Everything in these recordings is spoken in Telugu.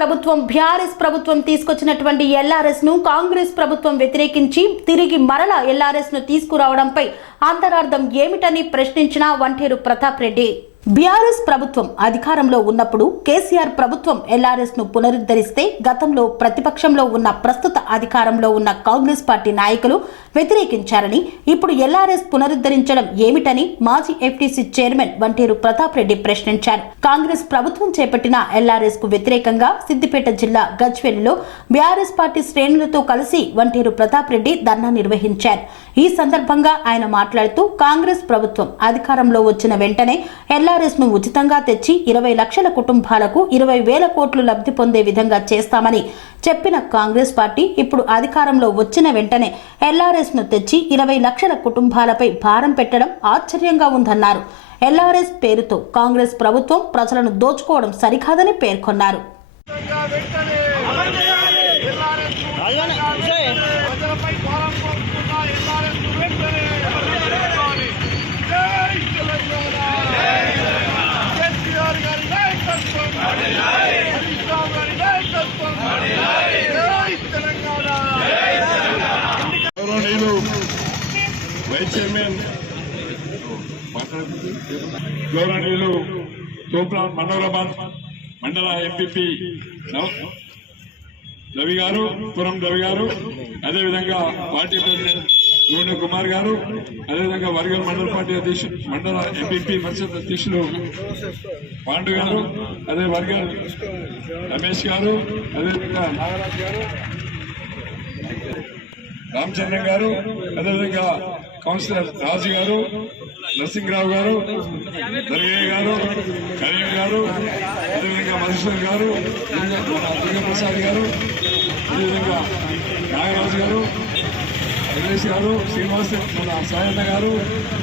ప్రభుత్వం బీఆర్ఎస్ ప్రభుత్వం తీసుకొచ్చినటువంటి ఎల్ఆర్ఎస్ను కాంగ్రెస్ ప్రభుత్వం వ్యతిరేకించి తిరిగి మరల ఎల్ఆర్ఎస్ను తీసుకురావడంపై అంతరార్థం ఏమిటని ప్రశ్నించిన వంటేరు ప్రతాప్ రెడ్డి. బీఆర్ఎస్ ప్రభుత్వం అధికారంలో ఉన్నప్పుడు కేసీఆర్ ప్రభుత్వం ఎల్ఆర్ఎస్ను పునరుద్ధరిస్తే గతంలో ప్రతిపక్షంలో ఉన్న ప్రస్తుత అధికారంలో ఉన్న కాంగ్రెస్ పార్టీ నాయకులు వ్యతిరేకించారని ఇప్పుడు ఎల్ఆర్ఎస్ పునరుద్ధరించడం ఏమిటని మాజీ F T C chairman Vanteru Pratap Reddy ప్రశ్నించారు. కాంగ్రెస్ ప్రభుత్వం చేపట్టిన ఎల్ఆర్ఎస్కు వ్యతిరేకంగా సిద్దిపేట జిల్లా గజ్వెల్లో బీఆర్ఎస్ పార్టీ శ్రేణులతో కలిసి వంటేరు ప్రతాప్ రెడ్డి ధర్నా నిర్వహించారు. ఈ సందర్భంగా ఆయన మాట్లాడుతూ కాంగ్రెస్ ప్రభుత్వం అధికారంలో వచ్చిన వెంటనే ఎల్ఆర్ఎస్ ను ఉచితంగా తెచ్చి ఇరవై లక్షల కుటుంబాలకు ఇరవై వేల కోట్లు లబ్ధి పొందే విధంగా చేస్తామని చెప్పిన కాంగ్రెస్ పార్టీ ఇప్పుడు అధికారంలో వచ్చిన వెంటనే ఎల్ఆర్ఎస్ను తెచ్చి ఇరవై లక్షల కుటుంబాలపై భారం పెట్టడం ఆశ్చర్యంగా ఉందన్నారు. ఎల్ఆర్ఎస్ పేరుతో కాంగ్రెస్ ప్రభుత్వం ప్రజలను దోచుకోవడం సరికాదని పేర్కొన్నారు ప్రజలపై భారం మోపుతున్న ఎల్ఆర్ఎస్ను వెంటనే అమలుపరచాలి. జై తెలంగాణ. కేసీఆర్ గారి నాయకత్వం. హరీష్ రావు గారి నాయకత్వం. జై తెలంగాణ. గౌరవనీయులు వైస్ చైర్మన్ గౌరవనీయులు తోపుల మనోరమాన్ మండల ఎంపీపీ రవి గారు పురం రవి గారు అదేవిధంగా పార్టీ ప్రెసిడెంట్ నూనె కుమార్ గారు అదేవిధంగా వరిగల్ మండల పార్టీ అధ్యక్షులు మండల ఎంపీపీ పరిషత్ అధ్యక్షులు పాండు గారు అదే వరిగల్ రమేష్ గారు అదేవిధంగా నాగరాజ్ గారు రామచంద్రన్ గారు అదేవిధంగా కౌన్సిలర్ రాజు గారు నరసింహరావు గారు దర్గయ్య గారు కరీం గారు అదేవిధంగా మధుసూర్ గారు దుర్గా- దుర్గాప్రసాద్ గారు అదేవిధంగా నాగరాజు గారు వెంకటేష్ గారు శ్రీనివాస్ మన సాయన్న గారు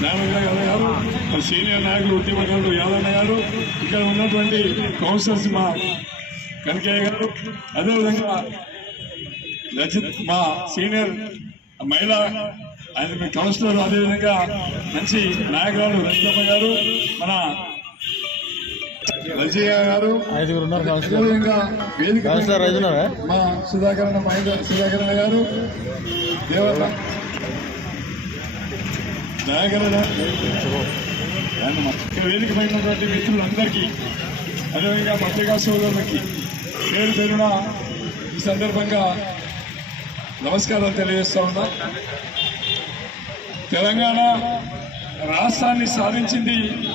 నారాయణ గారు గారు మన సీనియర్ నాయకులు ఉద్యమకారులు యాదన్న గారు ఇక్కడ ఉన్నటువంటి కౌన్సిలర్స్ మా కనకయ్య గారు అదేవిధంగా రజిత్ మా సీనియర్ మహిళా ఆయన మీ కౌన్సిలర్ అదేవిధంగా మంచి నాయకురాలు రజితమ్మ గారు మన రజయ్య గారు ఐదుగురు ఉన్నారు మా గారు దేవత. వేదిక పైనటువంటి మిత్రులందరికీ అదేవిధంగా పత్రికా సోదరులకి పేరు పేరున ఈ సందర్భంగా నమస్కారాలు తెలియజేస్తా ఉన్నా. తెలంగాణ రాష్ట్రాన్ని సాధించింది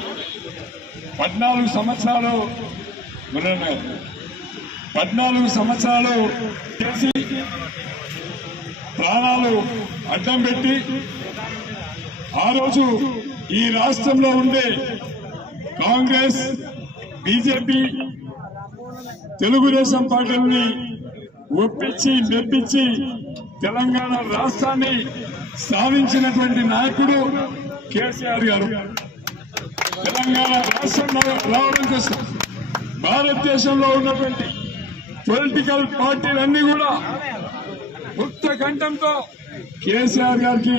పద్నాలుగు సంవత్సరాలు పద్నాలుగు సంవత్సరాలు చేసి ప్రాణాలు అడ్డం పెట్టి ఆ రోజు ఈ రాష్ట్రంలో ఉండే కాంగ్రెస్ బీజేపీ తెలుగుదేశం పార్టీలని ఒప్పించి మెప్పించి తెలంగాణ రాష్ట్రాన్ని సాధించినటువంటి నాయకుడు కేసీఆర్ గారు. తెలంగాణ రాష్ట్రంలో రావడం కోసం భారతదేశంలో ఉన్నటువంటి పొలిటికల్ పార్టీలన్నీ కూడా ముక్త కంఠంతో కేసీఆర్ గారికి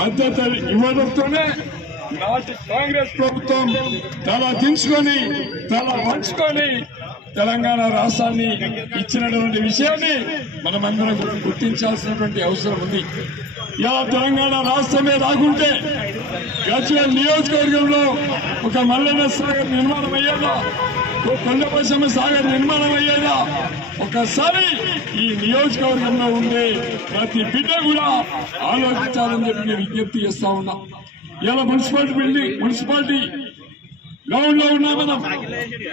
మద్దతు ఇవ్వడంతోనే నాటి కాంగ్రెస్ ప్రభుత్వం తల దించుకొని తల వంచుకొని తెలంగాణ రాష్ట్రాన్ని ఇచ్చినటువంటి విషయాన్ని మనమందరం గుర్తించాల్సినటువంటి అవసరం ఉంది. ఇలా తెలంగాణ రాష్ట్రమే రాకుంటే గజ్వేల్ నియోజకవర్గంలో ఒక మల్లన్న సాగర్ నిర్మాణం అయ్యేదా? ఒక కొండపశమ సాగర్ నిర్మాణం అయ్యేదా? ఒకసారి ఈ నియోజకవర్గంలో ఉండే ప్రతి బిడ్డ కూడా ఆలోచించాలని చెప్పి నేను విజ్ఞప్తి చేస్తా ఉన్నా. ఇలా మున్సిపాలిటీ బిల్డింగ్ మున్సిపాలిటీ గ్రౌండ్లో ఉన్నాం మనం.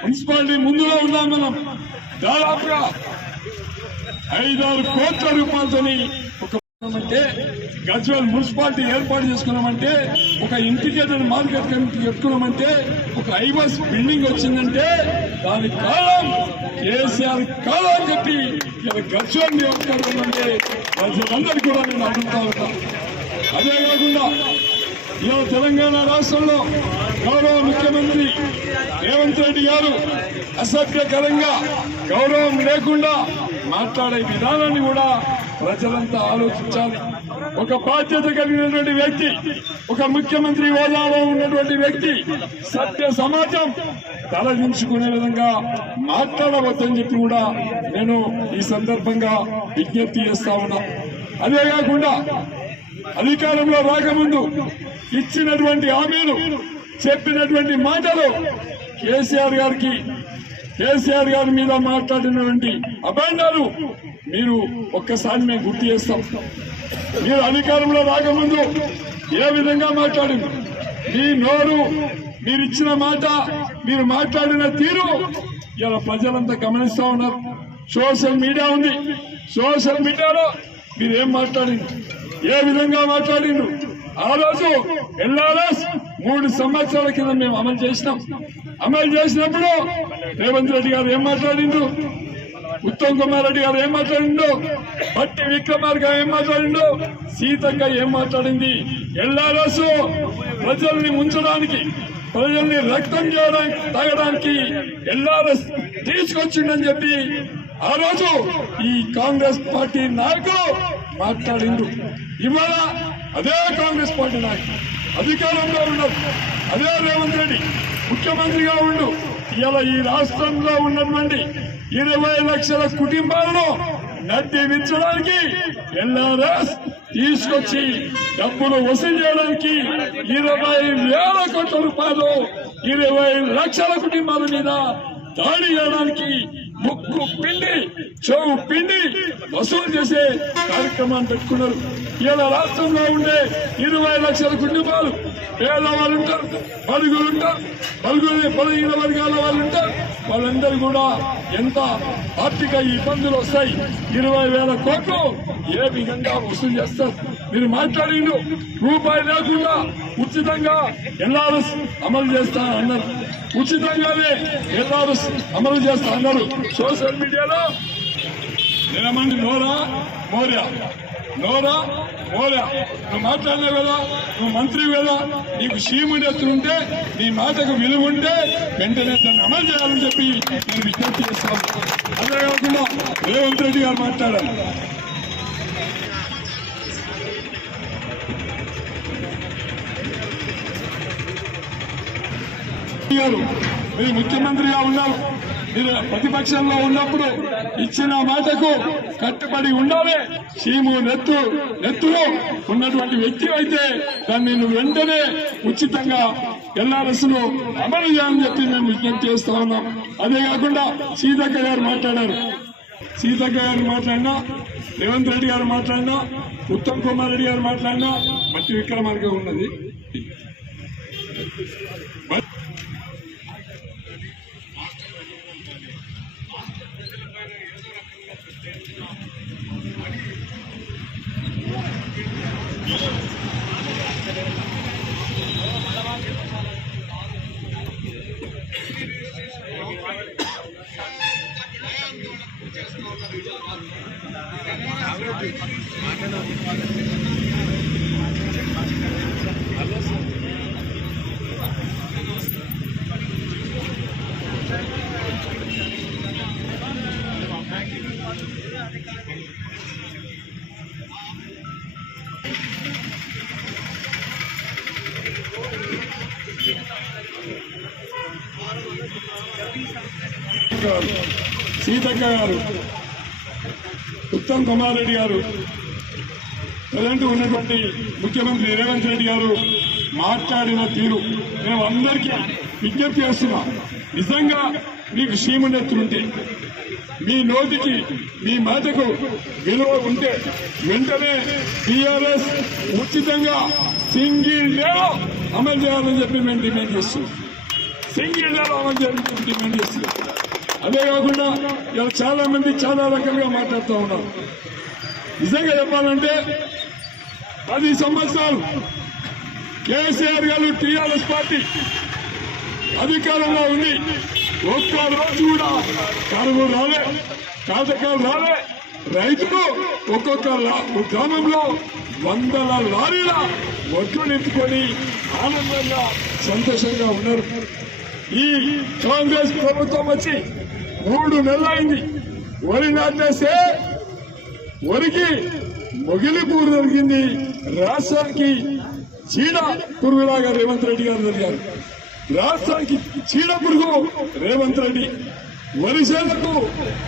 మున్సిపాలిటీ ముందులో ఉన్నాం మనం. దాదాపుగా ఐదారు కోట్ల రూపాయలతోని ఒక అంటే గజ్వేల్ మున్సిపాలిటీ ఏర్పాటు చేసుకున్నామంటే ఒక ఇంటిగ్రేటెడ్ మార్కెట్ కమిటీ పెట్టుకున్నామంటే ఒక ఐబస్ బిల్డింగ్ వచ్చిందంటే దాని కాలం కేసీఆర్ కాలం అని చెప్పి గజ్వేల్ గజ్వల్ నియోజకవర్గం అంటే ప్రజలందరూ కూడా నేను అడుగుతా ఉంటా. అదే కాకుండా ఇలా తెలంగాణ రాష్ట్రంలో గౌరవ ముఖ్యమంత్రి రేవంత్ రెడ్డి గారు అసభ్యకరంగా గౌరవం లేకుండా మాట్లాడే విధానాన్ని కూడా ప్రజలంతా ఆలోచించాలి. ఒక బాధ్యత కలిగినటువంటి వ్యక్తి ఒక ముఖ్యమంత్రి హోదాలో ఉన్నటువంటి వ్యక్తి సత్య సమాజం తలదించుకునే విధంగా మాట్లాడవద్దని చెప్పి కూడా నేను ఈ సందర్భంగా విజ్ఞప్తి చేస్తా ఉన్నా. అదే కాకుండా అధికారంలో రాకముందు ఇచ్చినటువంటి హామీలు చెప్పినటువంటి మాటలు కేసీఆర్ గారికి కేసీఆర్ గారి మీద మాట్లాడినటువంటి అభాండాలు మీరు ఒక్కసారి మేము గుర్తు చేస్తాం. మీరు అధికారంలో రాకముందు ఏ విధంగా మాట్లాడింది మీ నోరు మీరు ఇచ్చిన మాట మీరు మాట్లాడిన తీరు ఇలా ప్రజలంతా గమనిస్తా ఉన్నారు. సోషల్ మీడియా ఉంది. సోషల్ మీడియాలో మీరు ఏం మాట్లాడింది ఏ విధంగా మాట్లాడిండు ఆ రోజు ఎల్ఆర్ఎస్ మూడు సంవత్సరాల కింద మేము అమలు చేసినాం. అమలు చేసినప్పుడు రేవంత్ రెడ్డి గారు ఏం మాట్లాడిండు? ఉత్తమ్ కుమార్ రెడ్డి గారు ఏం మాట్లాడిండు? పట్టి విక్రమార్క ఏం మాట్లాడిండు? సీతక్క ఏం మాట్లాడింది? ఎల్ఆర్ఎస్ ప్రజల్ని ఉంచడానికి ప్రజల్ని రక్తం చేయడానికి తాగడానికి ఎల్ఆర్ఎస్ తీసుకొచ్చిండని చెప్పి ఆ రోజు ఈ కాంగ్రెస్ పార్టీ నాయకులు మాట్లాడిండు. ఇవాళ అదే కాంగ్రెస్ పార్టీ నాయకులు అధికారంలో ఉన్నారు అదే రేవంత్ రెడ్డి ముఖ్యమంత్రిగా ఉండు. ఇలా ఈ రాష్ట్రంలో ఉన్నటువంటి ఇరవై లక్షల కుటుంబాలను నడ్డిమించడానికి ఎల్ఆర్ఎస్ తీసుకొచ్చి డబ్బులు వసూలు చేయడానికి ఇరవై వేల కోట్ల రూపాయలు ఇరవై లక్షల కుటుంబాల మీద దాడి చేయడానికి ముక్కు పిండి చెవు పిండి వసూలు చేసే కార్యక్రమాన్ని పెట్టుకున్నారు. ఇలా రాష్ట్రంలో ఉండే ఇరవై లక్షల కుటుంబాలు పేదవాళ్ళు ఉంటారు బడుగులు ఉంటారు బడుగులు బలహీన వర్గాల వాళ్ళు ఉంటారు. వాళ్ళందరూ కూడా ఎంత ఆర్థిక ఇబ్బందులు వస్తాయి ఇరవై వేల కోట్లు ఏ విధంగా వసూలు చేస్తారు? మీరు మాట్లాడిండు రూపాయి లేకుండా ఉచితంగా ఎల్ఆర్ఎస్ అమలు చేస్తా అన్నారు ఉచితంగానే ఎల్ఆర్ఎస్ అమలు చేస్తా అన్నారు సోషల్ మీడియాలో నిలమండి నోరా మోర్యా. నోరా మోర్యా. నువ్వు మాట్లాడినావు కదా నువ్వు మంత్రి కదా నీకు సీముడి ఎత్తుంటే నీ మాటకు విలువ ఉంటే వెంటనే దాన్ని అమలు చేయాలని చెప్పి నేను విజ్ఞప్తి చేస్తాను. అంతేకాకుండా రేవంత్ రెడ్డి గారు మాట్లాడారు. గారు మీరు ముఖ్యమంత్రిగా ఉన్నారు. మీరు ప్రతిపక్షంలో ఉన్నప్పుడు ఇచ్చిన మాటకు కట్టుబడి ఉండాలి సీము నెత్తు నెత్తులో ఉన్నటువంటి వ్యక్తి అయితే దాన్ని నువ్వు వెంటనే ఉచితంగా ఎల్ఆర్ఎస్ను అమలు చేయాలని చెప్పి మేము విజ్ఞప్తి చేస్తా ఉన్నాం. అదే కాకుండా సీతక్క గారు మాట్లాడారు. సీతక్క గారు మాట్లాడినా రేవంత్ రెడ్డి గారు మాట్లాడినా ఉత్తమ్ కుమార్ రెడ్డి గారు మాట్లాడినా మట్టి విక్రమార్గం ఉన్నది. గారు సీతక్క గారు ఉత్తమ్ కుమార్ రెడ్డి గారు ప్రజెంట్ ఉన్నటువంటి ముఖ్యమంత్రి రేవంత్ రెడ్డి గారు మాట్లాడిన తీరు. మేము అందరికీ విజ్ఞప్తి చేస్తున్నా నిజంగా మీకు సీమునెత్తుంటే మీ నోటికి మీ మాటకు విలువ ఉంటే వెంటనే టీఆర్ఎస్ ఉచితంగా సింగిల్ డేలో అమలు చేయాలని చెప్పి మేము డిమాండ్ చేస్తున్నాం. సింగిల్ డేలో అమలు చేయాలని చెప్పి డిమాండ్ చేస్తున్నాం. అదే కాకుండా ఇలా చాలా మంది చాలా రకంగా మాట్లాడుతూ ఉన్నారు నిజంగా చెప్పాలంటే పది సంవత్సరాలు కేసీఆర్ గారు టీఆర్ఎస్ పార్టీ అధికారంలో ఉంది. ఒక్క రోజు కూడా కరువు రాలే కాటకాలు రాలే. రైతులు ఒక్కొక్క గ్రామంలో వందల లారీల ఒడ్లు నింపుకొని ఆనందంగా సంతోషంగా ఉన్నారు. ఈ కాంగ్రెస్ ప్రభుత్వం వచ్చి మూడు నెలలైంది. వరి నాటేస్తే వరికి మొగిలి పూరు దొరికింది రాష్ట్రానికి చీడ పురుగులాగా రేవంత్ రెడ్డి గారు దొరికారు రాష్ట్రానికి చీడ పురుగు రేవంత్ రెడ్డి. వరి వరిసేలకు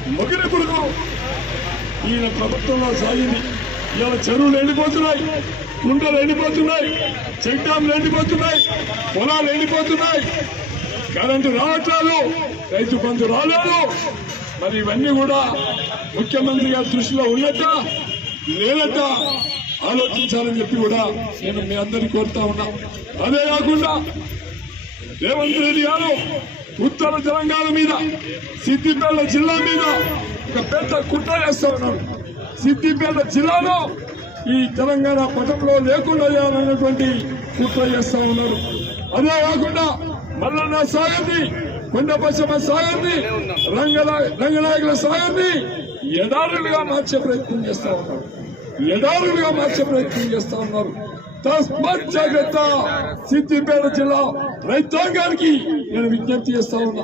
మొగిలి పురుగు. ఈయన ప్రభుత్వంలో సాగింది. ఇలా చెరువులు ఎండిపోతున్నాయి. కుంటలు ఎండిపోతున్నాయి. చెక్ డ్యాంలు ఎండిపోతున్నాయి. పొలాలు ఎండిపోతున్నాయి. కరెంటు రావట్లేదు. రైతు బంధు రాలేదు. మరి ఇవన్నీ కూడా ముఖ్యమంత్రి గారి దృష్టిలో ఉన్నట్ట లేదట ఆలోచించాలని చెప్పి కూడా నేను మీ అందరినీ కోరుతా ఉన్నా. అదే కాకుండా రేవంత్ రెడ్డి గారు ఉత్తర తెలంగాణ మీద సిద్దిపేట జిల్లా మీద ఒక పెద్ద కుట్ర చేస్తా ఉన్నారు. సిద్దిపేట జిల్లాలో ఈ తెలంగాణ పథంలో లేకుండా చేయాలన్నటువంటి కుట్ర చేస్తా ఉన్నారు. అదే కాకుండా మల్లన్న సాగర్ని కొండపశ్చిమ సాగర్ని రంగనాయకుల సాగర్ని ఎడారులుగా మార్చే ప్రయత్నం చేస్తా ఉన్నారు. ఎడారులుగా మార్చే ప్రయత్నం చేస్తా ఉన్నారు. తస్మాత్ జాగ్రత్త సిద్దిపేట జిల్లా రైతాంగానికి నేను విజ్ఞప్తి చేస్తా ఉన్నా.